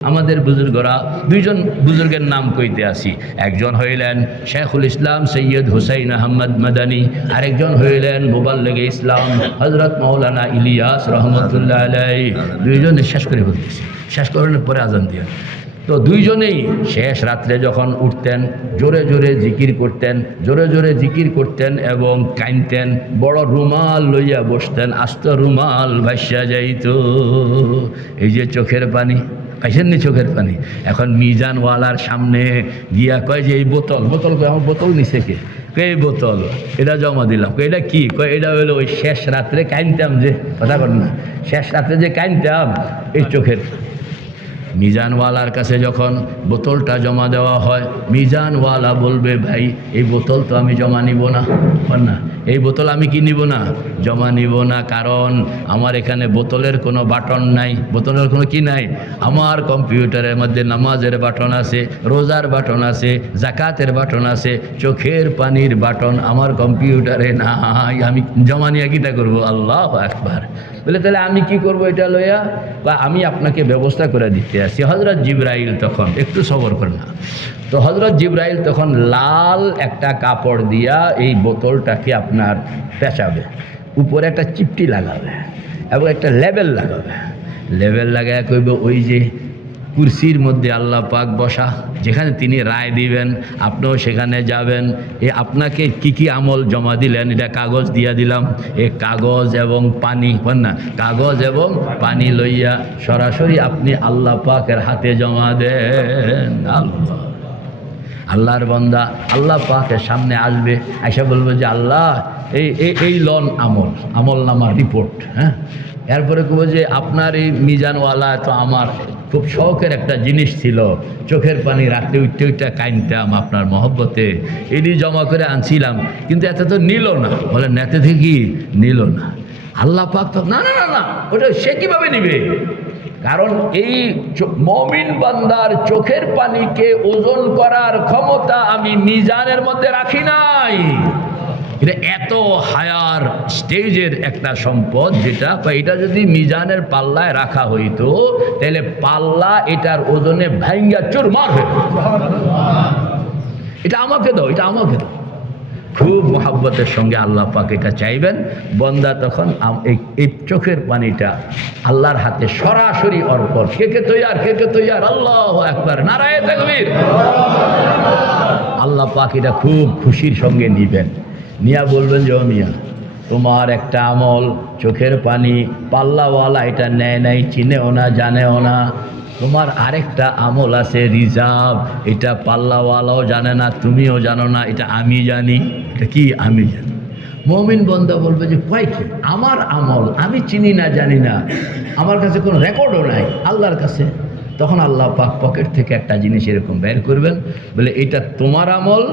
আমাদের বুজুর্গরা দুইজন বুজুর্গের নাম কইতে আসি। একজন হইলেন শেখুল ইসলাম সৈয়দ হুসাইন আহমদ মাদানী, আরেকজন হইলেন মুবাল্লিগে ইসলাম হযরত মাওলানা ইলিয়াস রহমতুল্লাহ আলাইহি। দুইজনে শেষ করে বলতেছি, শেষ করার পরে আজান দিয়ে তো দুইজনেই শেষ রাত্রে যখন উঠতেন জোরে জোরে জিকির করতেন, জোরে জোরে জিকির করতেন এবং কাঁদতেন। বড় রুমাল লইয়া বসতেন, আস্ত রুমাল ভাসিয়া যাইত। এই যে চোখের পানি, পাইছেননি চোখের পানি? এখন মিজানওয়ালার সামনে গিয়া কয় যে এই বোতল, বোতল আমার বোতল নিছে কে? এই বোতল, এটা জমা দিলাম। এটা কি? কয় এটা হলো ওই শেষ রাত্রে কাঁদতাম, যে কথা কর না, শেষ রাত্রে যে কাঁদতাম এই চোখের। মিজানওয়ালার কাছে যখন বোতলটা জমা দেওয়া হয়, মিজানওয়ালা বলবে ভাই এই বোতল তো আমি জমা নিব না, না এই বোতল আমি কি নিব না, জমা নিব না। কারণ আমার এখানে বোতলের কোনো বাটন নাই, বোতলের কোনো কি নাই। আমার কম্পিউটারের মধ্যে নামাজের বাটন আছে, রোজার বাটন আছে, জাকাতের বাটন আছে, চোখের পানির বাটন আমার কম্পিউটারে নাই। আমি জমা নিয়ে কিটা করবো? আল্লাহু আকবার। বলে তাহলে আমি কি করব এটা লইয়া? বা আমি আপনাকে ব্যবস্থা করে দিতে আসি। হযরত জিবরাইল তখন, একটু সবর করে না, তো হযরত জিবরাইল তখন লাল একটা কাপড় দিয়া এই বোতলটাকে আপনার পেঁচাবে, উপরে একটা চিপটি লাগাবে এবং একটা লেবেল লাগাবে। লেবেল লাগায় কইবে ওই যে কুরসির মধ্যে আল্লাহ পাক বসা, যেখানে তিনি রায় দিবেন আপনিও সেখানে যাবেন। আপনাকে কি কি আমল জমা দিলেন এটা কাগজ দিয়া দিলাম। এই কাগজ এবং পানি, না কাগজ এবং পানি লইয়া সরাসরি আপনি আল্লাহ পাকের হাতে জমা দেন। আল্লাহর বান্দা আল্লাহ পাকের সামনে আসবে, আইসা বলবে যে আল্লাহ এই লন আমল নামার রিপোর্ট। হ্যাঁ, এরপরে কব যে আপনার এই মিজানওয়ালা তো আমার খুব শখের একটা জিনিস ছিল, চোখের পানি রাখতে উঠতে উঠতে কাইনতাম আপনার মহব্বতে, এটি জমা করে আনছিলাম, কিন্তু এত তো নিল না। বলে নেতে থেকে নিল না। আল্লাহ পাক তো না না না না, ওটা সে কীভাবে নিবে? কারণ এই মুমিন বান্দার চোখের পানিকে ওজন করার ক্ষমতা আমি মিজানের মধ্যে রাখি নাই। এটা এত হায়ার স্টেজের একটা সম্পদ, যেটা এটা যদি মিজানের পাল্লায় রাখা হইতো তাহলে পাল্লা এটার ওজনে ভাঙ্গা চুরমার হইত। এটা আমাকে দাও, এটা আমাকে দাও। খুব মহাব্বতের সঙ্গে আল্লাহ পাক এটা চাইবেন। বন্দা তখন এই চোখের পানিটা আল্লাহর হাতে সরাসরি অর্পণ। কে কে তৈয়ার, কে কে তৈয়ার? আল্লাহু আকবার, নারায়ে তাকবীর। আল্লাহ পাক এটা খুব খুশির সঙ্গে নিবেন, নিয়া বলবেন যে ও মিয়া তোমার একটা আমল চোখের পানি পাল্লাওয়ালা এটা নেয় নাই, চিনেও না, জানেও না। তোমার আরেকটা আমল আছে রিজার্ভ, এটা পাল্লাওয়ালাও জানে না, তুমিও জানো না, এটা আমি জানি। এটা কি? আমি জানি। মুমিন বান্দা বলবে যে কয় কি আমার আমল আমি চিনি না, জানি না, আমার কাছে কোনো রেকর্ডও নাই আল্লাহর কাছে। তখন আল্লাহ পাক পকেট থেকে একটা জিনিস এরকম বের করবেন, বলে এটা তোমার আমল,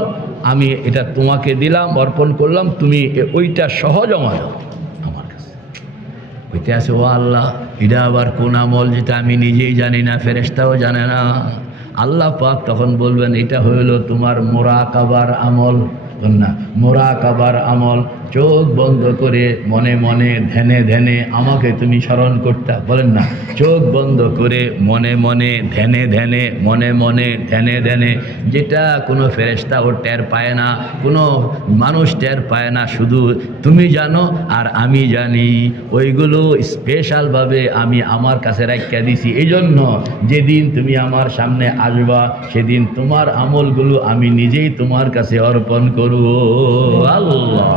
আমি এটা তোমাকে দিলাম, অর্পণ করলাম, তুমি ওইটা সহজ আমল আমার কাছে। ওইটা আছে ও আল্লাহ, এটা আবার কোন আমল যেটা আমি নিজেই জানি না, ফেরেশতাও জানে না। আল্লাহ পাক তখন বলবেন এটা হইল তোমার মুরাকাবার আমল। না, মুরাকাবার আমল, চোখ বন্ধ করে মনে মনে ধ্যানে ধ্যানে আমাকে তুমি স্মরণ করতে। বলেন না, চোখ বন্ধ করে মনে মনে ধ্যানে ধ্যানে মনে মনে ধ্যানে ধ্যানে, যেটা কোনো ফেরেশতা ও টের পায় না, কোনো মানুষ টের পায় না, শুধু তুমি জানো আর আমি জানি। ওইগুলো স্পেশালভাবে আমি আমার কাছে রাখিয়া দিছি। এই জন্য যেদিন তুমি আমার সামনে আসবা সেদিন তোমার আমলগুলো আমি নিজেই তোমার কাছে অর্পণ করব। আল্লাহ।